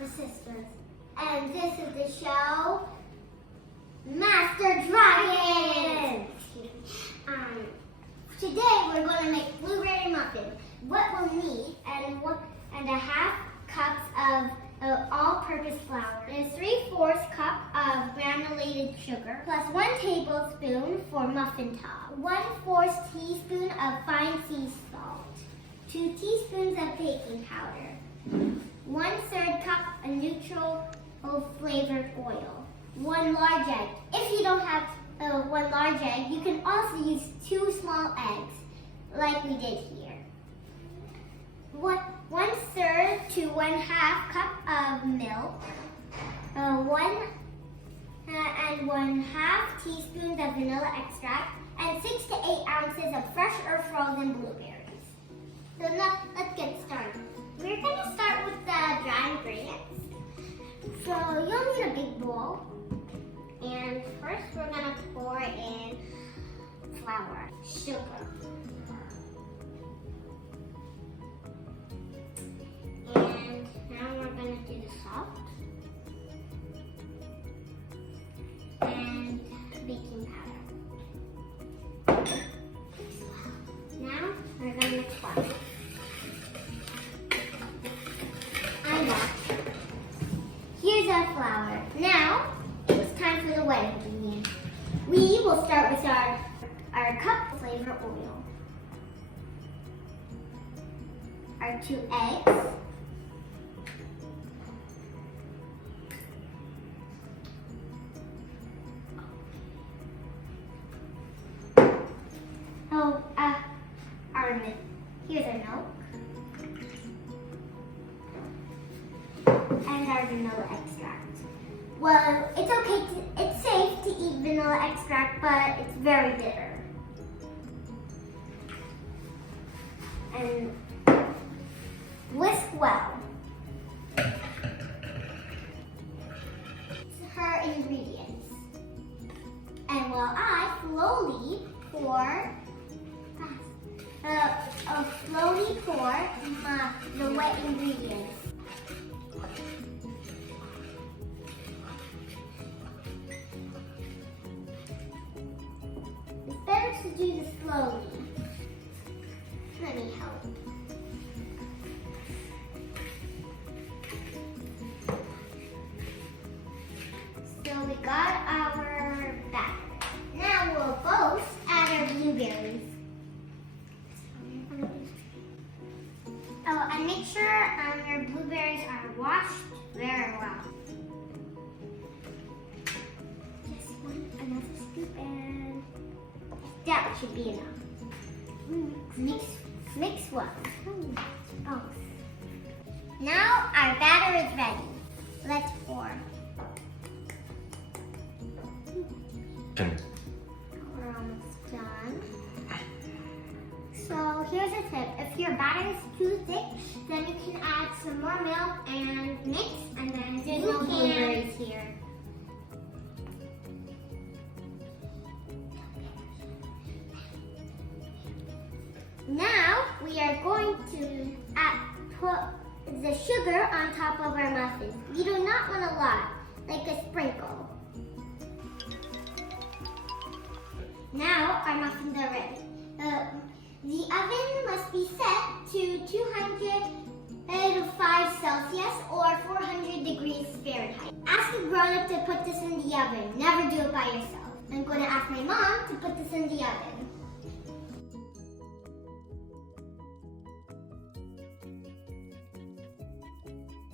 We're sisters. And this is the show, Master Dragon! Today we're going to make blueberry muffins. What we'll need and a half cups of all-purpose flour. And 3/4 cup of granulated sugar, plus 1 tablespoon for muffin top. 1/4 teaspoon of fine sea salt. 2 teaspoons of baking powder. 1/3 cup of neutral flavored oil. 1 large egg. If you don't have 1 large egg, you can also use 2 small eggs, like we did here. 1/3 to 1/2 cup of milk. 1.5 teaspoons of vanilla extract, and 6 to 8 ounces of fresh or frozen blueberries. So now let's get started. We're going to start with the dry ingredients. So you'll need a big bowl. And first we're going to pour in flour, sugar, and now we're going to do the salt and baking powder. Now we're going to mix flour. Here's our flour. Now it's time for the wet ingredients. We will start with our cup of flavor oil, our 2 eggs, here's our milk, and our vanilla extract. Well, it's safe to eat vanilla extract, but it's very bitter. And whisk well. Her ingredients. And while I slowly pour the wet ingredients. It's better to do this slowly. Let me help. So we got our batter. Now we'll both add our blueberries. Oh, and make sure your blueberries are washed very well. Just another scoop, and that should be enough. Mix well. Both. Now our batter is ready. Let's pour. We're almost done. So here's a tip. If your batter is too thick, then you can add some more milk and mix, and then there's no blueberries here. Now we are going to put the sugar on top of our muffins. We do not want a lot, like a sprinkle. Now our muffins are ready. The oven must be set to 205 Celsius or 400 degrees Fahrenheit. Ask a grown-up to put this in the oven. Never do it by yourself. I'm going to ask my mom to put this in the oven.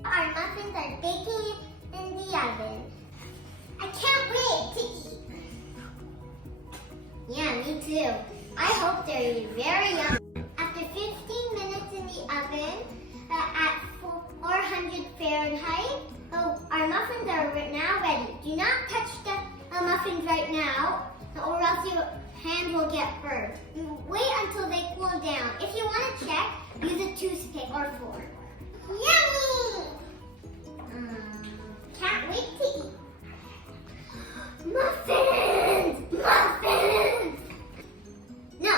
Our muffins are baking in the oven. I can't wait to eat. Yeah, me too. I hope they're very yummy. After 15 minutes in the oven at 400 Fahrenheit, our muffins are now ready. Do not touch the muffins right now, or else your hand will get burned. Wait until they cool down. If you want to check, use a toothpick or fork. Yummy! Can't wait to eat. Muffins! Muffins! No!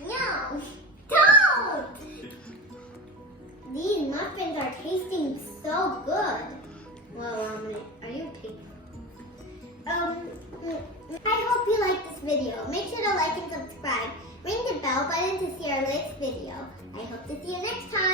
No! Don't! These muffins are tasty. so good. Well, are you okay? I hope you liked this video. Make sure to like and subscribe. Ring the bell button to see our next video. I hope to see you next time.